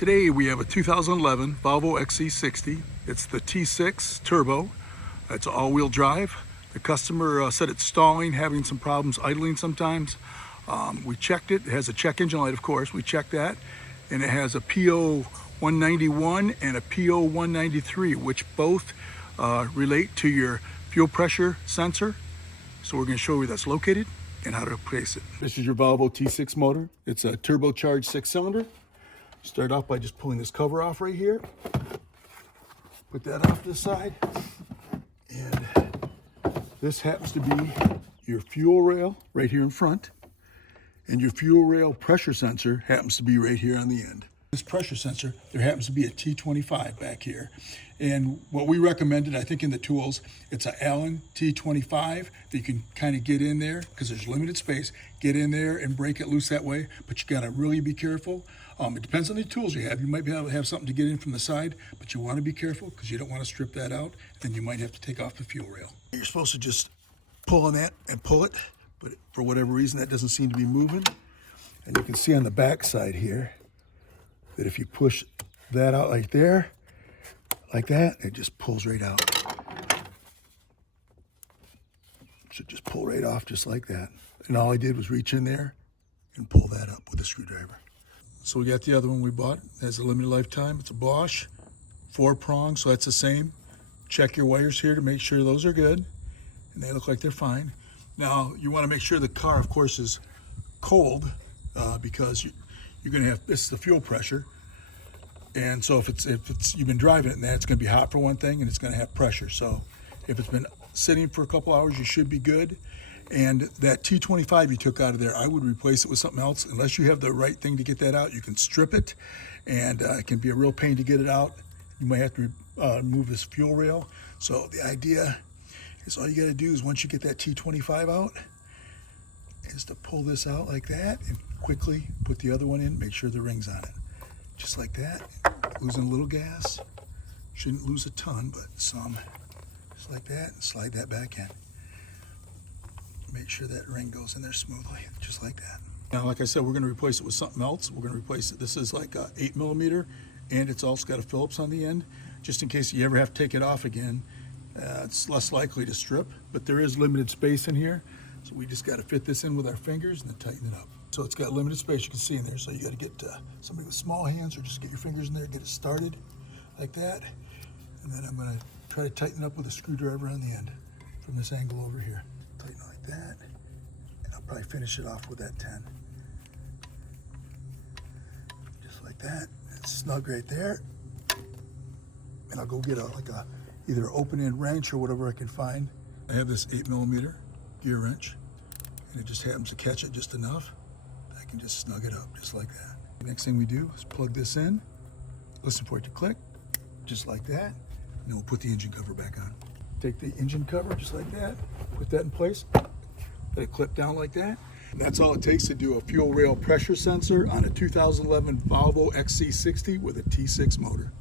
Today we have a 2011 Volvo XC60. It's the T6 Turbo. It's all-wheel drive. The customer said it's stalling, having some problems idling sometimes. We checked it. It has a check engine light, of course. We checked that. And it has a PO 191 and a PO 193, which both relate to your fuel pressure sensor. So we're going to show you where that's located and how to replace it. This is your Volvo T6 motor. It's a turbocharged 6-cylinder. Start off by just pulling this cover off right here. Put that off to the side. And this happens to be your fuel rail right here in front. And your fuel rail pressure sensor happens to be right here on the end. This pressure sensor, there happens to be a T25 back here. And what we recommended, I think in the tools, it's an Allen T25 that you can kind of get in there because there's limited space, get in there and break it loose that way, but you gotta really be careful. It depends on the tools you have. You might be able to have something to get in from the side, but you wanna be careful because you don't wanna strip that out, and you might have to take off the fuel rail. You're supposed to just pull on that and pull it, but for whatever reason, that doesn't seem to be moving. And you can see on the back side here, that if you push that out like there, like that, it just pulls right out. Should just pull right off just like that. And all I did was reach in there and pull that up with a screwdriver. So we got the other one we bought. It has a limited lifetime. It's a Bosch, 4-prong, so that's the same. Check your wires here to make sure those are good. And they look like they're fine. Now, you want to make sure the car, of course, is cold because you're going to have, this is the fuel pressure. And so if it's you've been driving it and it's going to be hot for one thing and it's going to have pressure. So if it's been sitting for a couple hours, you should be good. And that T25 you took out of there, I would replace it with something else. Unless you have the right thing to get that out, you can strip it, and it can be a real pain to get it out. You might have to remove this fuel rail. So the idea is all you got to do is once you get that T25 out, is to pull this out like that and quickly put the other one in, make sure the ring's on it. Just like that, losing a little gas. Shouldn't lose a ton, but some. Just like that, and slide that back in. Make sure that ring goes in there smoothly, just like that. Now, like I said, we're gonna replace it with something else. We're gonna replace it. This is like a 8mm, and it's also got a Phillips on the end, just in case you ever have to take it off again. It's less likely to strip, but there is limited space in here. So we just gotta fit this in with our fingers and then tighten it up. So it's got limited space, you can see in there. So you gotta get somebody with small hands, or just get your fingers in there, get it started like that. And then I'm gonna try to tighten it up with a screwdriver on the end from this angle over here. Tighten it like that. And I'll probably finish it off with that 10. Just like that. It's snug right there. And I'll go get either an open-end wrench or whatever I can find. I have this 8mm gear wrench, and it just happens to catch it just enough. I can just snug it up just like that. The next thing we do is plug this in, listen for it to click, just like that, and then we'll put the engine cover back on. Take the engine cover just like that, put that in place, let it clip down like that. And that's all it takes to do a fuel rail pressure sensor on a 2011 Volvo XC60 with a T6 motor.